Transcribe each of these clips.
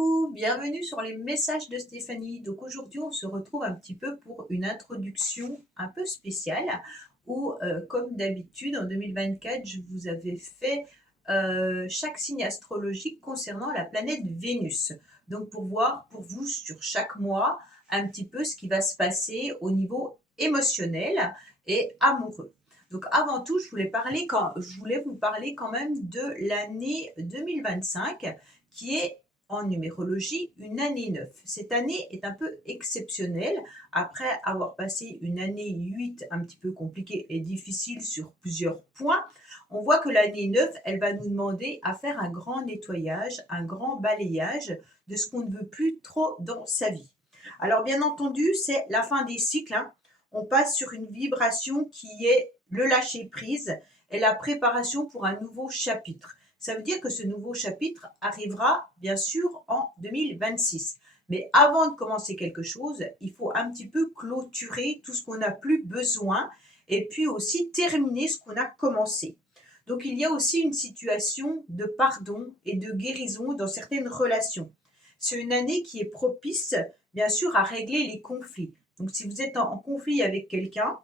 Coucou, bienvenue sur les messages de Stéphanie. Donc aujourd'hui, on se retrouve un petit peu pour une introduction un peu spéciale où, comme d'habitude, en 2024, je vous avais fait chaque signe astrologique concernant la planète Vénus. Donc pour voir pour vous sur chaque mois un petit peu ce qui va se passer au niveau émotionnel et amoureux. Donc avant tout, je voulais vous parler quand même de l'année 2025 qui est en numérologie une année 9. Cette année est un peu exceptionnelle. Après avoir passé une année 8 un petit peu compliquée et difficile sur plusieurs points, on voit que l'année 9, elle va nous demander à faire un grand nettoyage, un grand balayage de ce qu'on ne veut plus trop dans sa vie. Alors bien entendu, c'est la fin des cycles, hein. On passe sur une vibration qui est le lâcher-prise et la préparation pour un nouveau chapitre. Ça veut dire que ce nouveau chapitre arrivera bien sûr en 2026. Mais avant de commencer quelque chose, il faut un petit peu clôturer tout ce qu'on n'a plus besoin et puis aussi terminer ce qu'on a commencé. Donc il y a aussi une situation de pardon et de guérison dans certaines relations. C'est une année qui est propice, bien sûr, à régler les conflits. Donc si vous êtes en conflit avec quelqu'un,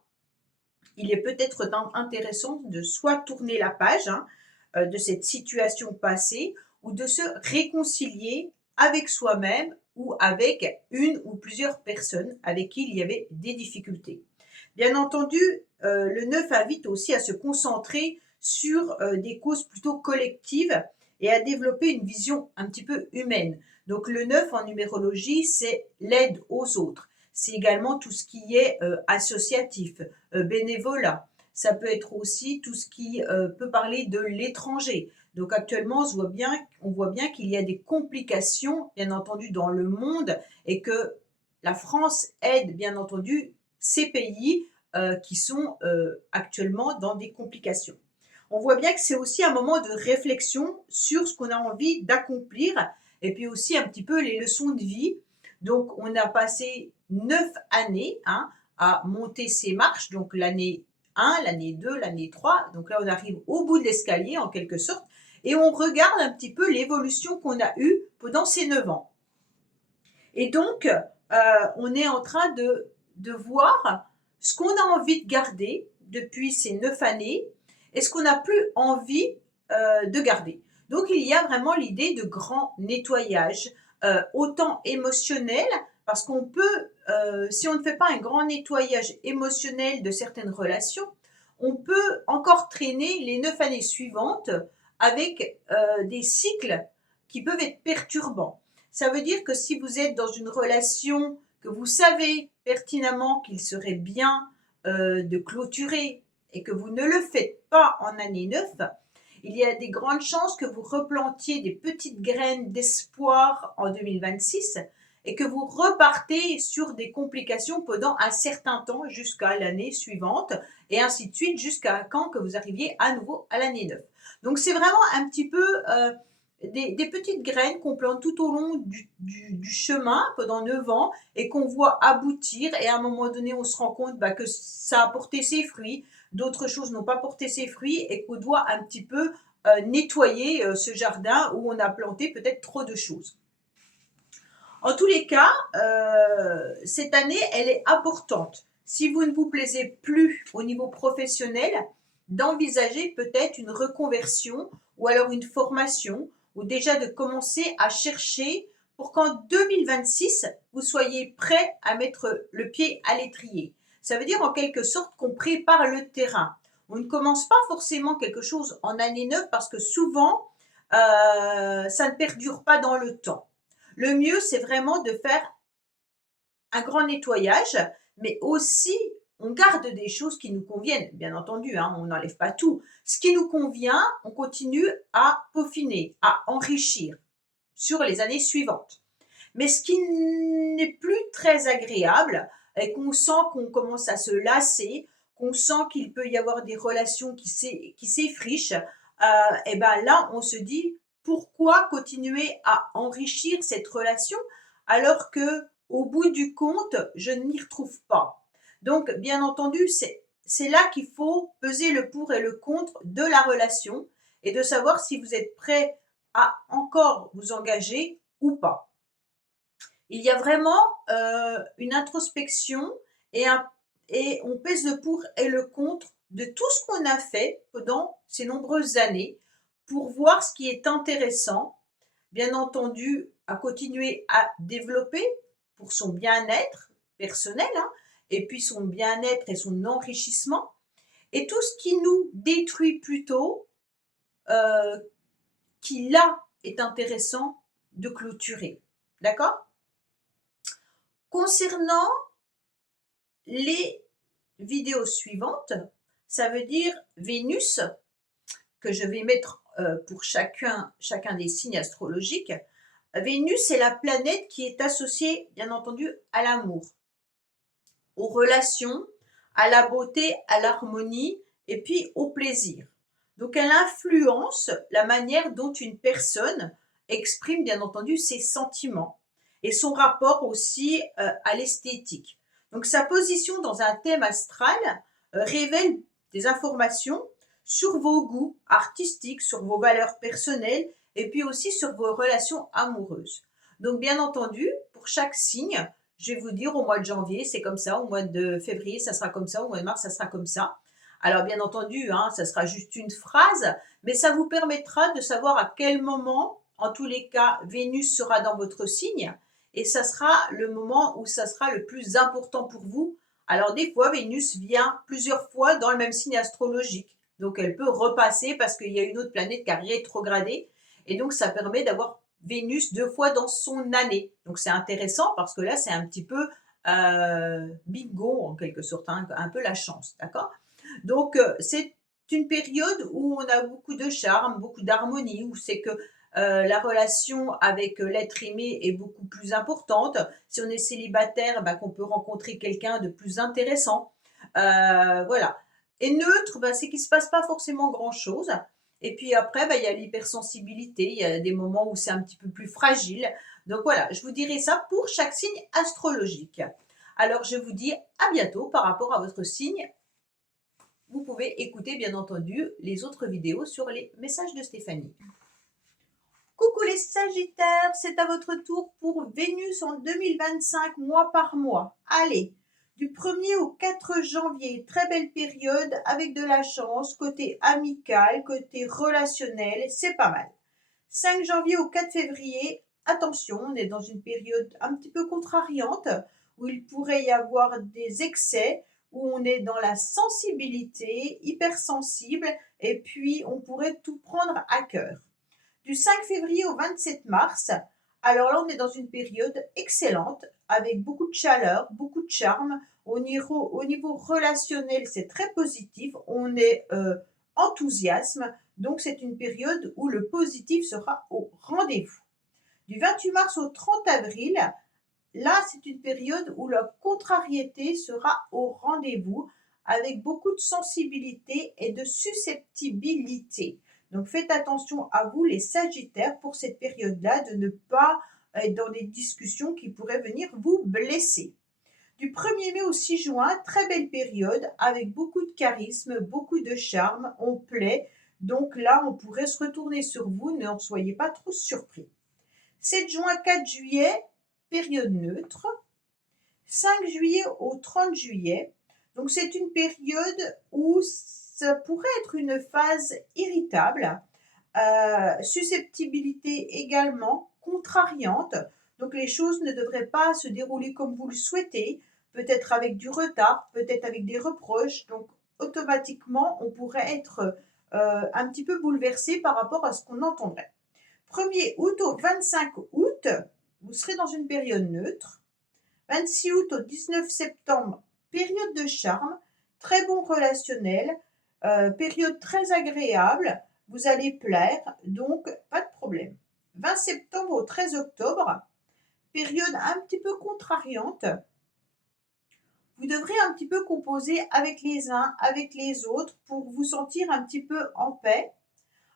il est peut-être intéressant de soit tourner la page, hein, de cette situation passée ou de se réconcilier avec soi-même ou avec une ou plusieurs personnes avec qui il y avait des difficultés. Bien entendu, le 9 invite aussi à se concentrer sur des causes plutôt collectives et à développer une vision un petit peu humaine. Donc le 9 en numérologie, c'est l'aide aux autres. C'est également tout ce qui est associatif, bénévolat. Ça peut être aussi tout ce qui peut parler de l'étranger. Donc actuellement, on voit bien qu'il y a des complications, bien entendu, dans le monde et que la France aide, bien entendu, ces pays qui sont actuellement dans des complications. On voit bien que c'est aussi un moment de réflexion sur ce qu'on a envie d'accomplir et puis aussi un petit peu les leçons de vie. Donc, on a passé 9 années, hein, à monter ces marches. Donc, l'année 1, l'année 2, l'année 3. Donc là, on arrive au bout de l'escalier en quelque sorte. Et on regarde un petit peu l'évolution qu'on a eue pendant ces 9 ans. Et donc, on est en train de voir ce qu'on a envie de garder depuis ces 9 années et ce qu'on n'a plus envie de garder. Donc, il y a vraiment l'idée de grand nettoyage, autant émotionnel, parce qu'on peut, si on ne fait pas un grand nettoyage émotionnel de certaines relations, on peut encore traîner les 9 années suivantes avec des cycles qui peuvent être perturbants. Ça veut dire que si vous êtes dans une relation que vous savez pertinemment qu'il serait bien de clôturer et que vous ne le faites pas en année 9, il y a des grandes chances que vous replantiez des petites graines d'espoir en 2026 et que vous repartez sur des complications pendant un certain temps jusqu'à l'année suivante et ainsi de suite jusqu'à quand que vous arriviez à nouveau à l'année 9. Donc c'est vraiment un petit peu des petites graines qu'on plante tout au long du chemin pendant 9 ans et qu'on voit aboutir et à un moment donné on se rend compte que ça a porté ses fruits, d'autres choses n'ont pas porté ses fruits et qu'on doit un petit peu nettoyer ce jardin où on a planté peut-être trop de choses. En tous les cas, cette année, elle est importante. Si vous ne vous plaisez plus au niveau professionnel, d'envisager peut-être une reconversion ou alors une formation ou déjà de commencer à chercher pour qu'en 2026, vous soyez prêt à mettre le pied à l'étrier. Ça veut dire en quelque sorte qu'on prépare le terrain. On ne commence pas forcément quelque chose en année 9 parce que souvent, ça ne perdure pas dans le temps. Le mieux, c'est vraiment de faire un grand nettoyage, mais aussi on garde des choses qui nous conviennent, bien entendu, hein, on n'enlève pas tout. Ce qui nous convient, on continue à peaufiner, à enrichir sur les années suivantes. Mais ce qui n'est plus très agréable et qu'on sent qu'on commence à se lasser, qu'on sent qu'il peut y avoir des relations qui s'effrichent, et ben là, on se dit pourquoi continuer à enrichir cette relation alors que au bout du compte, je ne m'y retrouve pas. Donc, bien entendu, c'est là qu'il faut peser le pour et le contre de la relation et de savoir si vous êtes prêt à encore vous engager ou pas. Il y a vraiment une introspection et, et on pèse le pour et le contre de tout ce qu'on a fait pendant ces nombreuses années pour voir ce qui est intéressant, bien entendu, à continuer à développer pour son bien-être personnel, hein, et puis son bien-être et son enrichissement, et tout ce qui nous détruit plutôt, euh, qui là est intéressant de clôturer. D'accord? Concernant les vidéos suivantes, ça veut dire Vénus, que je vais mettre pour chacun des signes astrologiques. Vénus est la planète qui est associée, bien entendu, à l'amour, aux relations, à la beauté, à l'harmonie et puis au plaisir. Donc elle influence la manière dont une personne exprime, bien entendu, ses sentiments et son rapport aussi à l'esthétique. Donc sa position dans un thème astral révèle des informations sur vos goûts artistiques, sur vos valeurs personnelles et puis aussi sur vos relations amoureuses. Donc bien entendu, pour chaque signe, je vais vous dire au mois de janvier, c'est comme ça, au mois de février, ça sera comme ça, au mois de mars, ça sera comme ça. Alors bien entendu, hein, ça sera juste une phrase, mais ça vous permettra de savoir à quel moment, en tous les cas, Vénus sera dans votre signe, et ça sera le moment où ça sera le plus important pour vous. Alors des fois, Vénus vient plusieurs fois dans le même signe astrologique, donc elle peut repasser parce qu'il y a une autre planète qui a rétrogradé, et donc ça permet d'avoir Vénus 2 fois dans son année. Donc c'est intéressant parce que là, c'est un petit peu bingo en quelque sorte, hein, un peu la chance, d'accord? Donc c'est une période où on a beaucoup de charme, beaucoup d'harmonie, où c'est que la relation avec l'être aimé est beaucoup plus importante. Si on est célibataire, bah, qu'on peut rencontrer quelqu'un de plus intéressant. Voilà. Et neutre, bah, c'est qu'il ne se passe pas forcément grand-chose. Et puis après, bah, il y a l'hypersensibilité, il y a des moments où c'est un petit peu plus fragile. Donc voilà, je vous dirai ça pour chaque signe astrologique. Alors je vous dis à bientôt par rapport à votre signe. Vous pouvez écouter bien entendu les autres vidéos sur les messages de Stéphanie. Coucou les Sagittaires, c'est à votre tour pour Vénus en 2025, mois par mois. Allez, du 1er au 4 janvier, très belle période avec de la chance, côté amical, côté relationnel, c'est pas mal. 5 janvier au 4 février, attention, on est dans une période un petit peu contrariante où il pourrait y avoir des excès, où on est dans la sensibilité, hypersensible, et puis on pourrait tout prendre à cœur. Du 5 février au 27 mars, alors là on est dans une période excellente, avec beaucoup de chaleur, beaucoup de charme. Au niveau relationnel, c'est très positif, on est enthousiasme, donc c'est une période où le positif sera au rendez-vous. Du 28 mars au 30 avril, là c'est une période où la contrariété sera au rendez-vous, avec beaucoup de sensibilité et de susceptibilité. Donc faites attention à vous les Sagittaires pour cette période-là, de ne pas être dans des discussions qui pourraient venir vous blesser. Du 1er mai au 6 juin, très belle période avec beaucoup de charisme, beaucoup de charme, on plaît. Donc là, on pourrait se retourner sur vous, n'en soyez pas trop surpris. 7 juin, 4 juillet, période neutre. 5 juillet au 30 juillet. Donc c'est une période où ça pourrait être une phase irritable, susceptibilité également, contrariante. Donc les choses ne devraient pas se dérouler comme vous le souhaitez, peut-être avec du retard, peut-être avec des reproches. Donc automatiquement, on pourrait être un petit peu bouleversé par rapport à ce qu'on entendrait. 1er août au 25 août, vous serez dans une période neutre. 26 août au 19 septembre, période de charme, très bon relationnel, période très agréable, vous allez plaire, donc pas de problème. 20 septembre au 13 octobre, période un petit peu contrariante. Vous devrez un petit peu composer avec les uns, avec les autres pour vous sentir un petit peu en paix.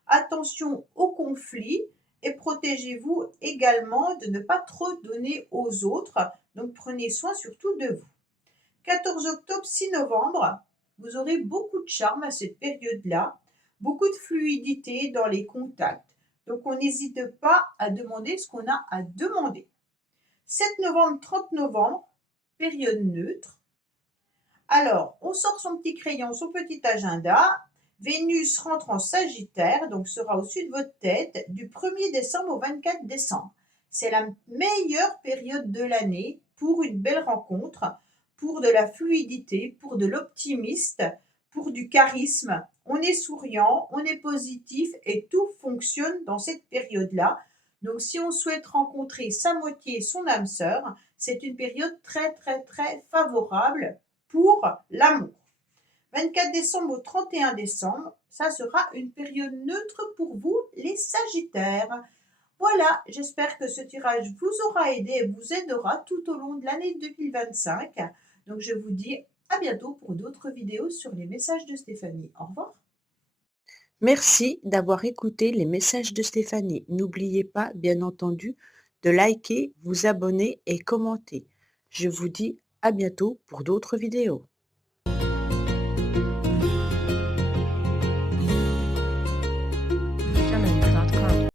Attention aux conflits et protégez-vous également de ne pas trop donner aux autres. Donc prenez soin surtout de vous. 14 octobre, 6 novembre, vous aurez beaucoup de charme à cette période-là, beaucoup de fluidité dans les contacts. Donc, on n'hésite pas à demander ce qu'on a à demander. 7 novembre, 30 novembre, période neutre. Alors, on sort son petit crayon, son petit agenda. Vénus rentre en Sagittaire, donc sera au-dessus de votre tête du 1er décembre au 24 décembre. C'est la meilleure période de l'année pour une belle rencontre, pour de la fluidité, pour de l'optimiste, pour du charisme. On est souriant, on est positif et tout fonctionne dans cette période-là. Donc, si on souhaite rencontrer sa moitié, son âme sœur, c'est une période très, très, très favorable pour l'amour. 24 décembre au 31 décembre, ça sera une période neutre pour vous, les Sagittaires. Voilà, j'espère que ce tirage vous aura aidé et vous aidera tout au long de l'année 2025. Donc, je vous dis à bientôt pour d'autres vidéos sur les messages de Stéphanie. Au revoir. Merci d'avoir écouté les messages de Stéphanie. N'oubliez pas, bien entendu, de liker, vous abonner et commenter. Je vous dis à bientôt pour d'autres vidéos.